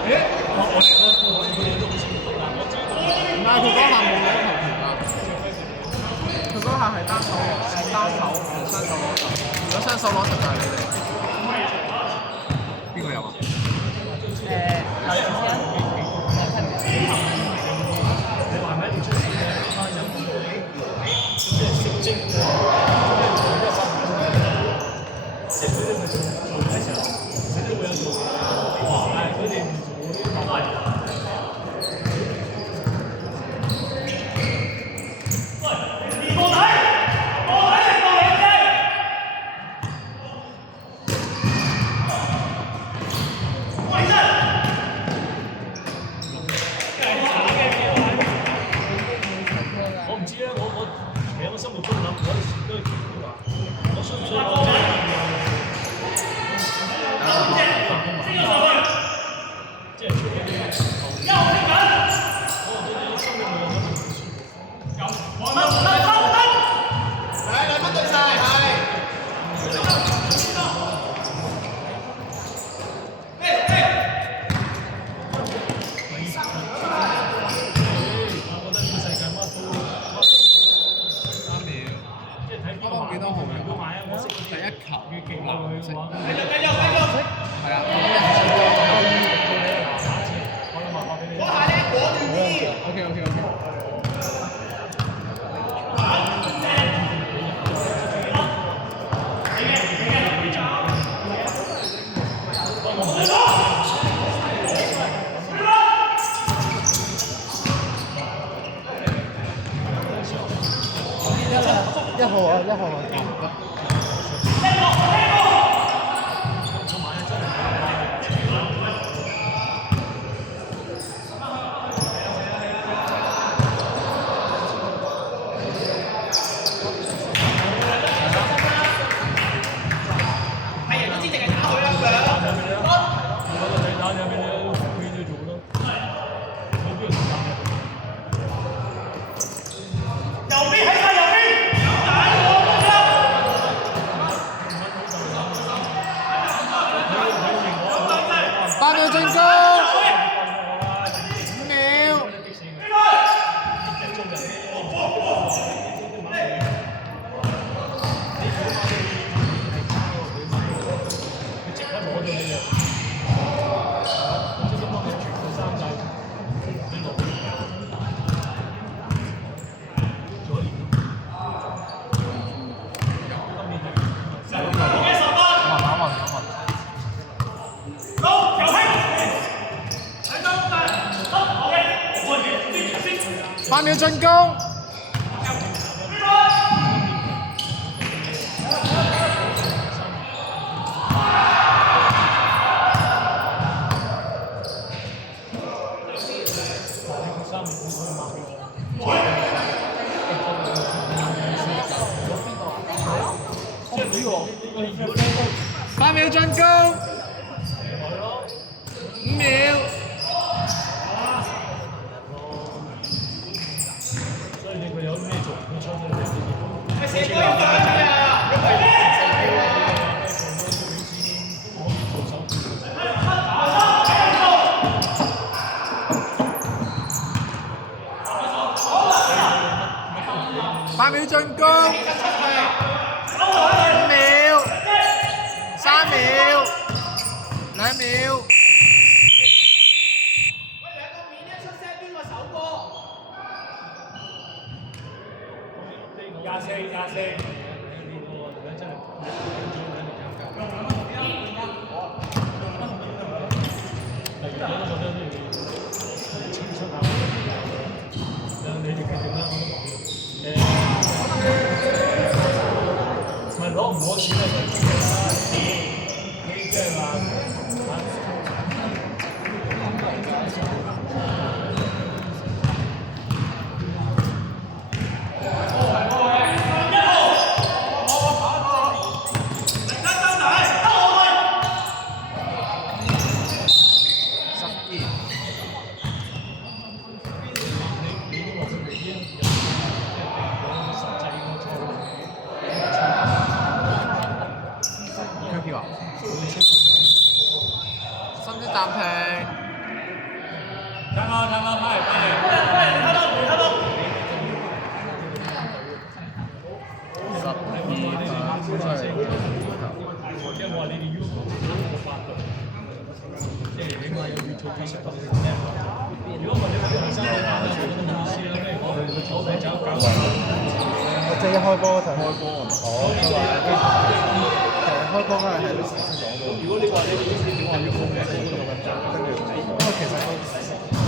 唔係佢嗰下冇攞球權啊，佢嗰下係單手雙手攞球，如果雙手攞球就係你哋。邊個有啊？8秒進攻。8秒進攻。5秒。8秒進攻，5秒，3秒，2秒。喂，兩個面一出聲，邊個首歌？24。攞唔攞錢啊？你即係話甚至暫停。我即係一開波嗰陣開波哦，佢話其實開波嗰陣係律師先講到。如果你話你點話要攻嘅，跟住因為其實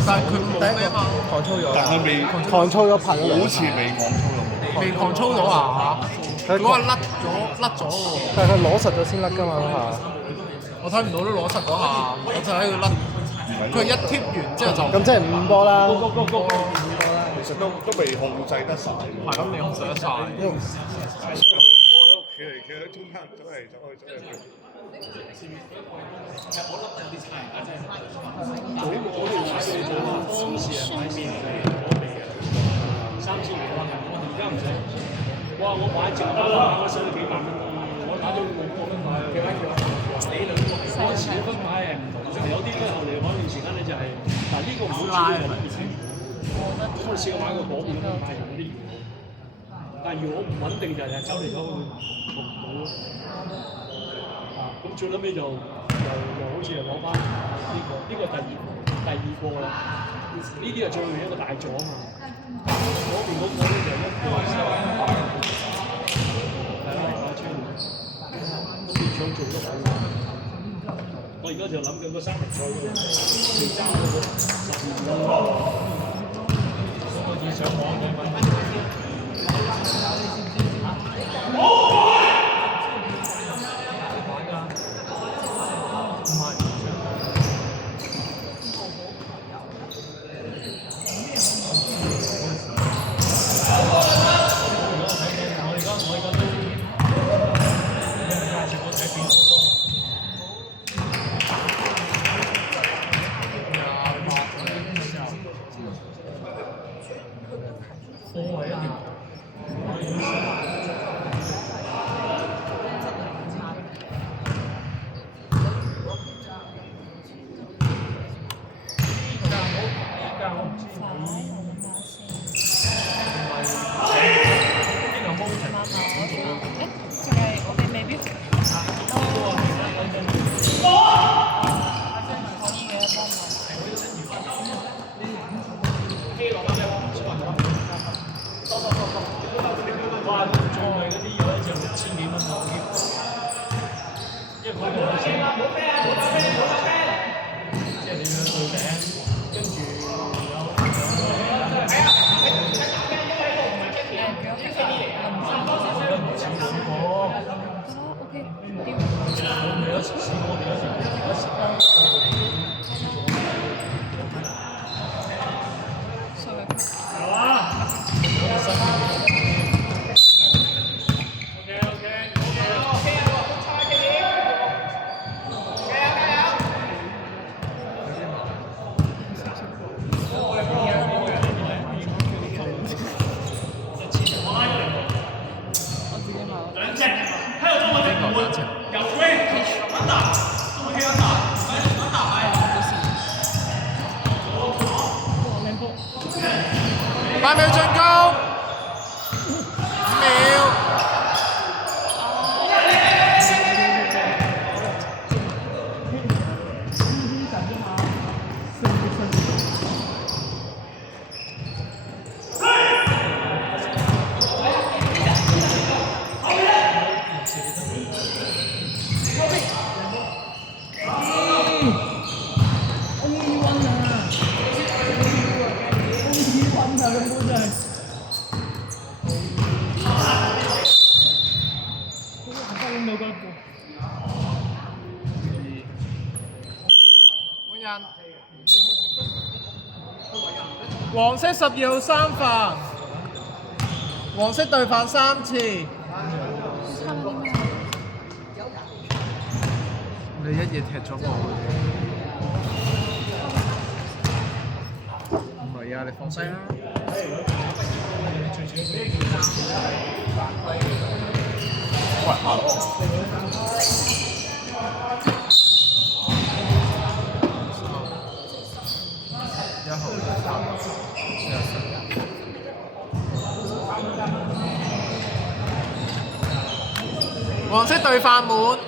但係佢冇咩嘛，抗操咗，但佢未抗操咗拍咗兩好似未抗操到。未抗操到啊！嗰個甩咗喎，但係佢攞實咗先甩㗎嘛嗰下。我睇唔到都攞實嗰下，我就喺度甩。佢一貼完之後就咁即係5波啦。其實都未控制得晒。係咁，你控制得晒。所以我喺屋企嚟企喺中間走嚟走去。哇！我買直播買我使咗幾萬蚊，我打咗6個分買，幾蚊票？理論嗰個時嘅分買係唔同，有啲咧後嚟嗰段時間咧就係，嗱呢個唔好知嘅係乜嘢？我試過買個嗰邊分買有啲搖，但係搖我唔穩定就係走嚟走去學唔到咯。咁最撚尾就好似係攞翻呢個第二個啦。呢啲係最一個大咗啊嘛。嗰邊嗰個咧就一個想做得好，我而家就諗緊個三合賽嗰個，未爭嗰個12個，我以上網嘅問。8秒進攻，5秒。黃色12號3犯，黃色對犯3次。你一嘢踢咗波唔係啊，你放低啦。1號。黃色隊飯滿。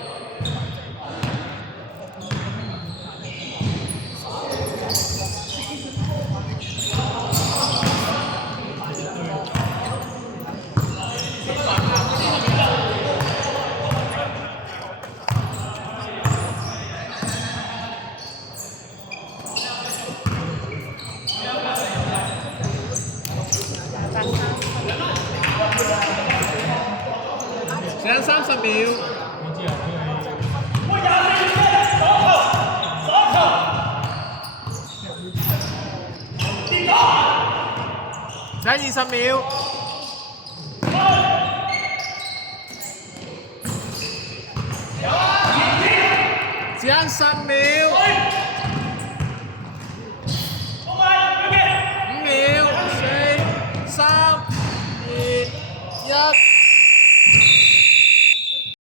時間30秒。時間20秒。時間10秒。5秒，4、3、2、1。